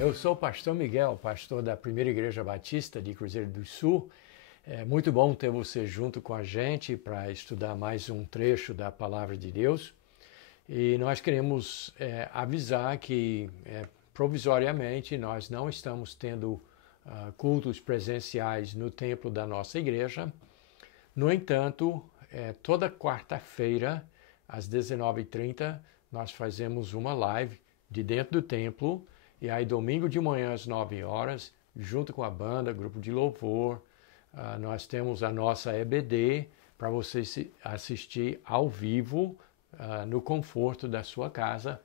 Eu sou o pastor Miguel, pastor da Primeira Igreja Batista de Cruzeiro do Sul. É muito bom ter você junto com a gente para estudar mais um trecho da Palavra de Deus. E nós queremos avisar que, provisoriamente, nós não estamos tendo cultos presenciais no templo da nossa igreja. No entanto, toda quarta-feira, às 19h30, nós fazemos uma live de dentro do templo. E aí, domingo de manhã, às 9 horas, junto com a banda, grupo de louvor, nós temos a nossa EBD para você assistir ao vivo, no conforto da sua casa.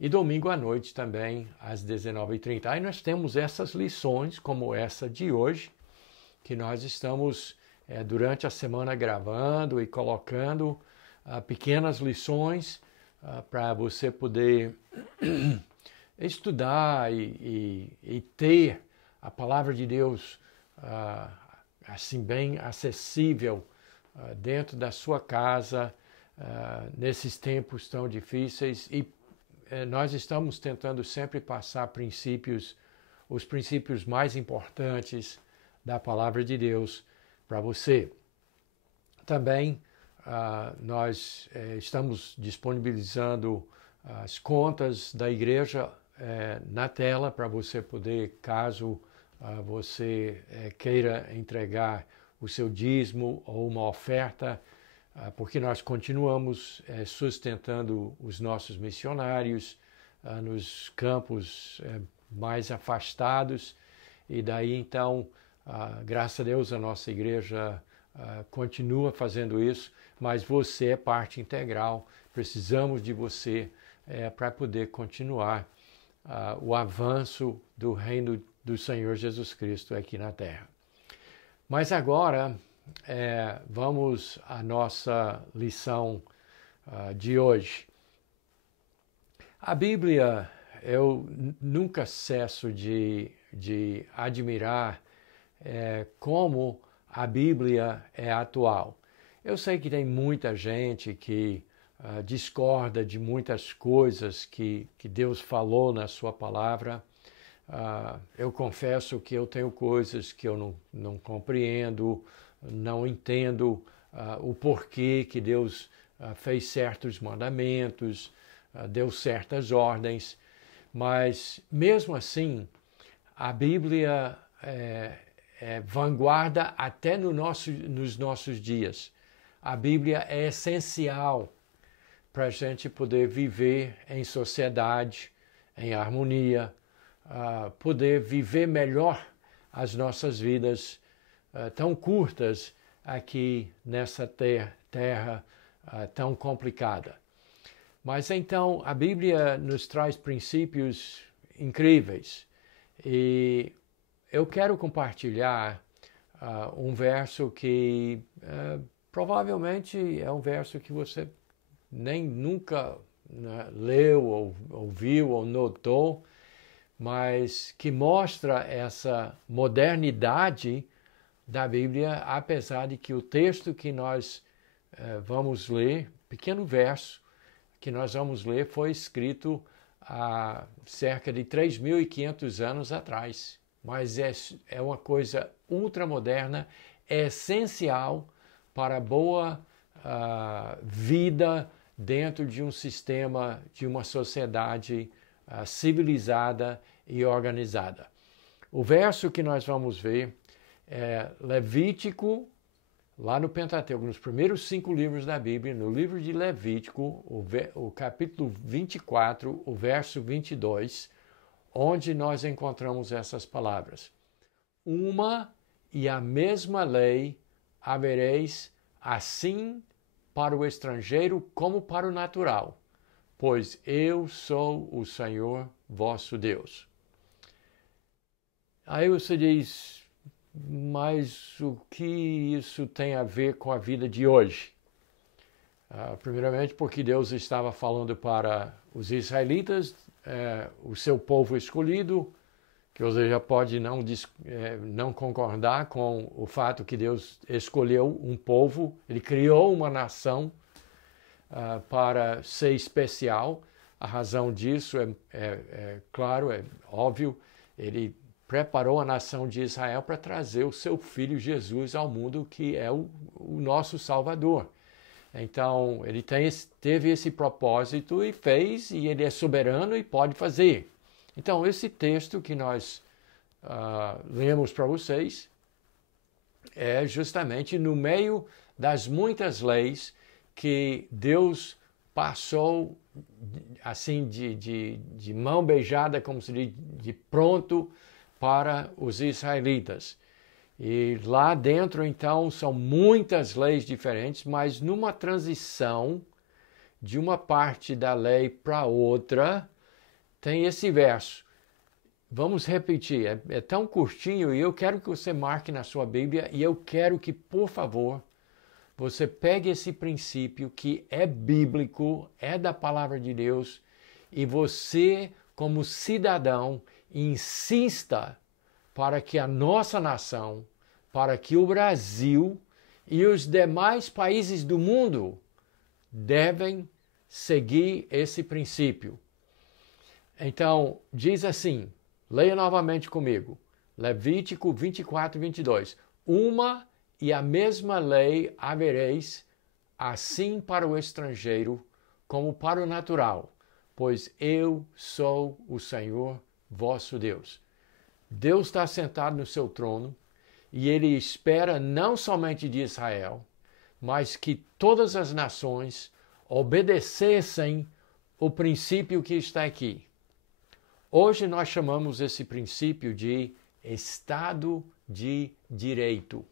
E domingo à noite também, às 19h30. Aí nós temos essas lições, como essa de hoje, que nós estamos, durante a semana, gravando e colocando pequenas lições para você poder estudar e ter a palavra de Deus assim bem acessível dentro da sua casa nesses tempos tão difíceis. E nós estamos tentando sempre passar os princípios mais importantes da palavra de Deus para você. Também nós estamos disponibilizando as contas da igreja na tela para você poder, caso você queira entregar o seu dízimo ou uma oferta, porque nós continuamos sustentando os nossos missionários nos campos mais afastados. E daí então, graças a Deus, a nossa igreja continua fazendo isso, mas você é parte integral, precisamos de você para poder continuar o avanço do reino do Senhor Jesus Cristo aqui na terra. Mas agora vamos à nossa lição de hoje. A Bíblia, eu nunca cesso de admirar como a Bíblia é atual. Eu sei que tem muita gente que discorda de muitas coisas que Deus falou na sua palavra. Eu confesso que eu tenho coisas que eu não compreendo, não entendo o porquê que Deus fez certos mandamentos, deu certas ordens, mas mesmo assim a Bíblia é vanguarda até nos nossos dias. A Bíblia é essencial para a gente poder viver em sociedade, em harmonia, poder viver melhor as nossas vidas tão curtas aqui nessa terra tão complicada. Mas então a Bíblia nos traz princípios incríveis e eu quero compartilhar um verso que provavelmente é um verso que você nem nunca leu, ou ouviu, ou notou, mas que mostra essa modernidade da Bíblia, apesar de que o texto que nós vamos ler, pequeno verso que nós vamos ler, foi escrito há cerca de 3.500 anos atrás. Mas é uma coisa ultramoderna, é essencial para a boa vida dentro de um sistema, de uma sociedade civilizada e organizada. O verso que nós vamos ver é Levítico, lá no Pentateuco, nos primeiros 5 livros da Bíblia, no livro de Levítico, o capítulo 24, o verso 22, onde nós encontramos essas palavras. Uma e a mesma lei havereis assim para o estrangeiro como para o natural, pois eu sou o Senhor vosso Deus. Aí você diz, mas o que isso tem a ver com a vida de hoje? Primeiramente porque Deus estava falando para os israelitas, o seu povo escolhido, que você já pode não concordar com o fato que Deus escolheu um povo, Ele criou uma nação para ser especial. A razão disso claro, é óbvio, Ele preparou a nação de Israel para trazer o seu filho Jesus ao mundo, que é o nosso Salvador. Então, ele teve esse propósito e fez, e ele é soberano e pode fazer. Então, esse texto que nós lemos para vocês é justamente no meio das muitas leis que Deus passou assim de mão beijada, como se diz, de pronto para os israelitas. E lá dentro, então, são muitas leis diferentes, mas numa transição de uma parte da lei para outra, tem esse verso. Vamos repetir, é tão curtinho e eu quero que você marque na sua Bíblia e eu quero que, por favor, você pegue esse princípio que é bíblico, é da palavra de Deus, e você, como cidadão, insista para que a nossa nação, para que o Brasil e os demais países do mundo devem seguir esse princípio. Então, diz assim, leia novamente comigo, Levítico 24, 22. Uma e a mesma lei havereis, assim para o estrangeiro como para o natural, pois eu sou o Senhor vosso Deus. Deus está sentado no seu trono e ele espera não somente de Israel, mas que todas as nações obedecessem o princípio que está aqui. Hoje nós chamamos esse princípio de Estado de Direito.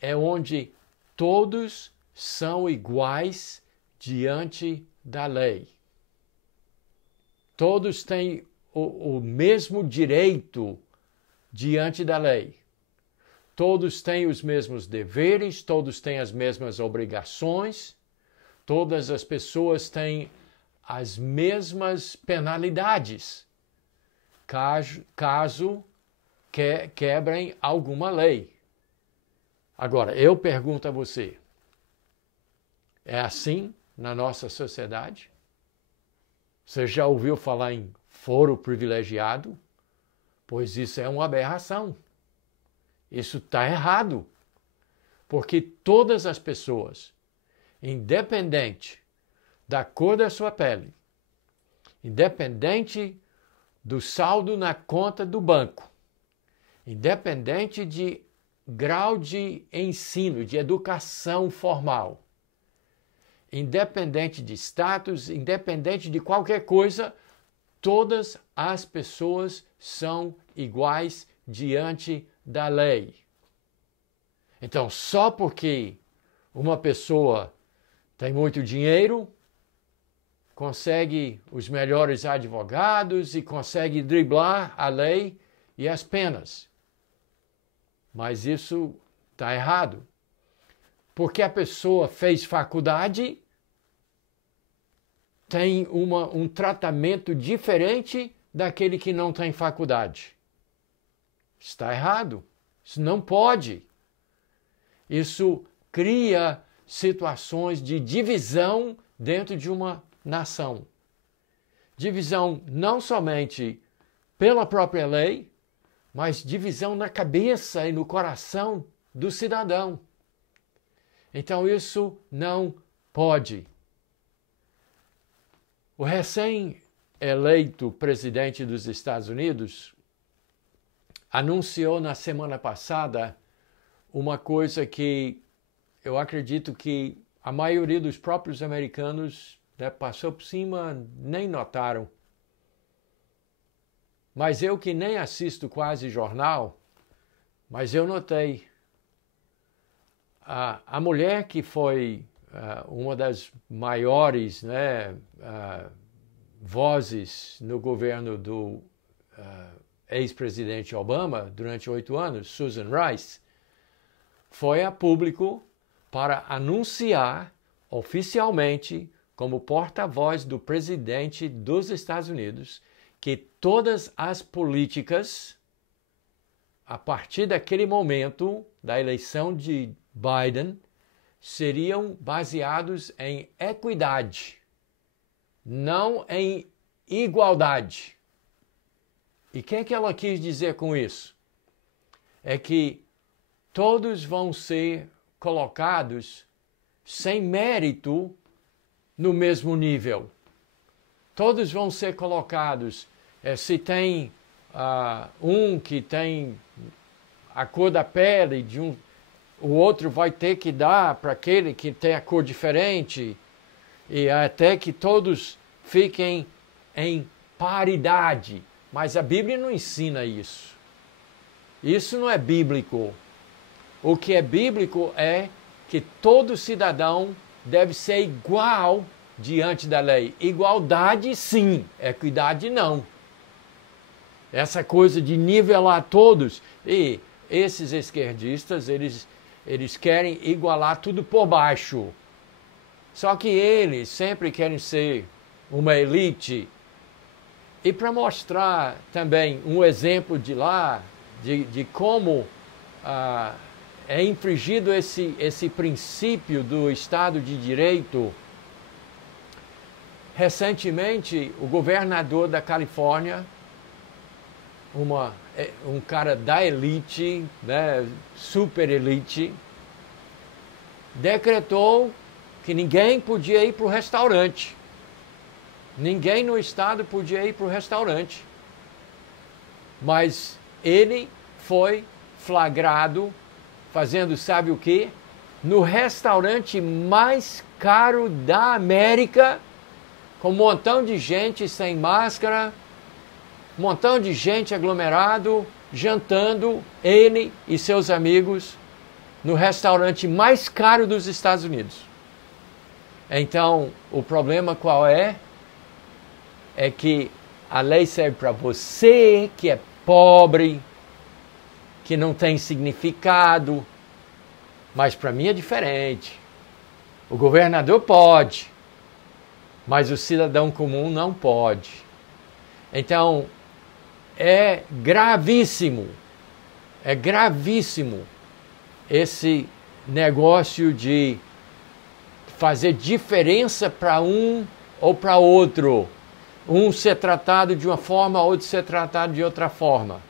É onde todos são iguais diante da lei. Todos têm o mesmo direito diante da lei. Todos têm os mesmos deveres, todos têm as mesmas obrigações, todas as pessoas têm as mesmas penalidades, caso quebrem alguma lei. Agora, eu pergunto a você, é assim na nossa sociedade? Você já ouviu falar em foro privilegiado? Pois isso é uma aberração. Isso está errado. Porque todas as pessoas, independente da cor da sua pele, independente do saldo na conta do banco, independente de grau de ensino, de educação formal, independente de status, independente de qualquer coisa, todas as pessoas são iguais diante da lei. Então, só porque uma pessoa tem muito dinheiro, consegue os melhores advogados e consegue driblar a lei e as penas. Mas isso está errado. Porque a pessoa fez faculdade, tem um tratamento diferente daquele que não tem faculdade. Está errado. Isso não pode. Isso cria situações de divisão dentro de uma nação. Divisão não somente pela própria lei, mas divisão na cabeça e no coração do cidadão. Então isso não pode. O recém-eleito presidente dos Estados Unidos anunciou na semana passada uma coisa que eu acredito que a maioria dos próprios americanos passou por cima, nem notaram. Mas eu que nem assisto quase jornal, mas eu notei. A mulher que foi uma das maiores vozes no governo do ex-presidente Obama durante 8 anos, Susan Rice, foi a público para anunciar oficialmente, como porta-voz do presidente dos Estados Unidos, que todas as políticas, a partir daquele momento da eleição de Biden, seriam baseados em equidade, não em igualdade. E o que ela quis dizer com isso? É que todos vão ser colocados sem mérito no mesmo nível. Todos vão ser colocados. Se tem um que tem a cor da pele de um, o outro vai ter que dar para aquele que tem a cor diferente, e até que todos fiquem em paridade. Mas a Bíblia não ensina isso. Isso não é bíblico. O que é bíblico é que todo cidadão deve ser igual diante da lei. Igualdade, sim. Equidade, não. Essa coisa de nivelar todos. E esses esquerdistas, eles querem igualar tudo por baixo. Só que eles sempre querem ser uma elite. E para mostrar também um exemplo de lá, de como é infringido esse princípio do Estado de Direito, recentemente o governador da Califórnia, um cara da elite, né, super elite, decretou que ninguém podia ir para o restaurante. Ninguém no estado podia ir para o restaurante. Mas ele foi flagrado fazendo sabe o quê? No restaurante mais caro da América, com um montão de gente sem máscara, um montão de gente aglomerado, jantando, ele e seus amigos, no restaurante mais caro dos Estados Unidos. Então, o problema qual é? É que a lei serve para você que é pobre, que não tem significado, mas para mim é diferente. O governador pode, mas o cidadão comum não pode. Então, é gravíssimo esse negócio de fazer diferença para um ou para outro. Um ser tratado de uma forma, outro ser tratado de outra forma.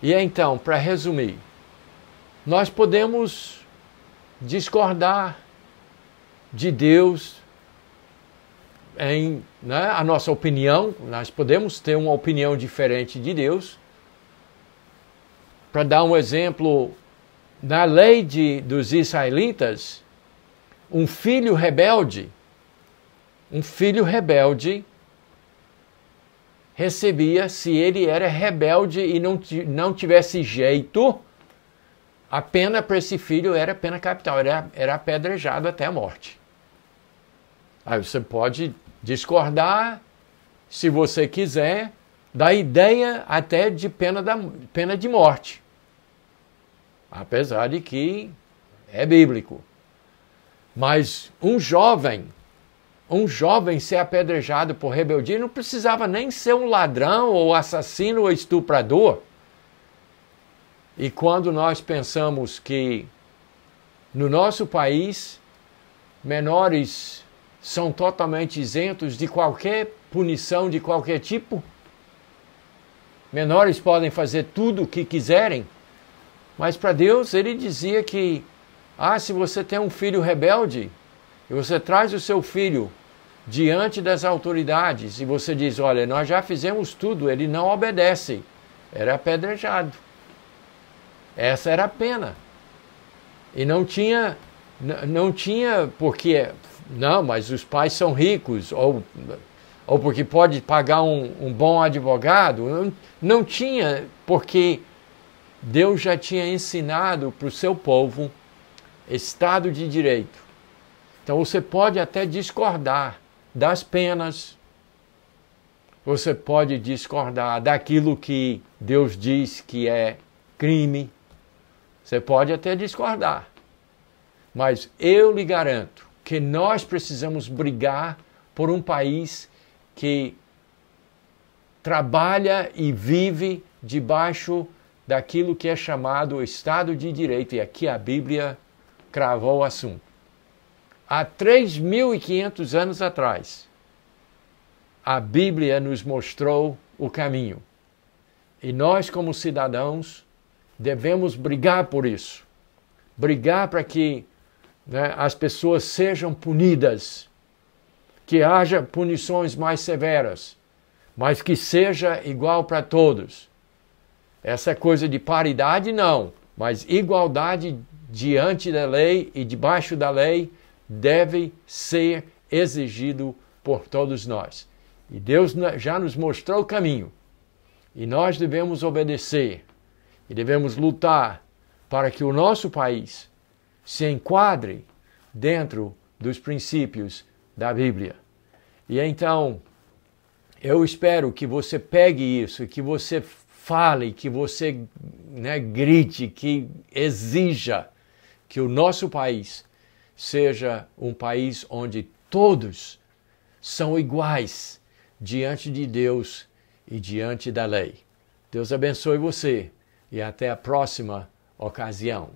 E então, para resumir, nós podemos discordar de Deus em a nossa opinião, nós podemos ter uma opinião diferente de Deus. Para dar um exemplo, na lei dos israelitas, um filho rebelde recebia, se ele era rebelde e não tivesse jeito, a pena para esse filho era pena capital, era apedrejado até a morte. Aí você pode discordar, se você quiser, da ideia até de pena de morte. Apesar de que é bíblico. Mas um jovem ser apedrejado por rebeldia não precisava nem ser um ladrão, ou assassino, ou estuprador. E quando nós pensamos que no nosso país menores são totalmente isentos de qualquer punição de qualquer tipo, menores podem fazer tudo o que quiserem, mas para Deus ele dizia que se você tem um filho rebelde e você traz o seu filho diante das autoridades e você diz, olha, nós já fizemos tudo, ele não obedece, era apedrejado. Essa era a pena. E não tinha porque, não, mas os pais são ricos, ou porque pode pagar um bom advogado. Não tinha, porque Deus já tinha ensinado para o seu povo Estado de Direito. Então você pode até discordar das penas, você pode discordar daquilo que Deus diz que é crime, você pode até discordar, mas eu lhe garanto que nós precisamos brigar por um país que trabalha e vive debaixo daquilo que é chamado Estado de Direito, e aqui a Bíblia cravou o assunto. Há 3.500 anos atrás, a Bíblia nos mostrou o caminho. E nós, como cidadãos, devemos brigar por isso. Brigar para que, né, as pessoas sejam punidas, que haja punições mais severas, mas que seja igual para todos. Essa coisa de paridade, não, mas igualdade diante da lei e debaixo da lei deve ser exigido por todos nós. E Deus já nos mostrou o caminho. E nós devemos obedecer. E devemos lutar para que o nosso país se enquadre dentro dos princípios da Bíblia. E então, eu espero que você pegue isso, que você fale, que você, né, grite, que exija que o nosso país seja um país onde todos são iguais diante de Deus e diante da lei. Deus abençoe você e até a próxima ocasião.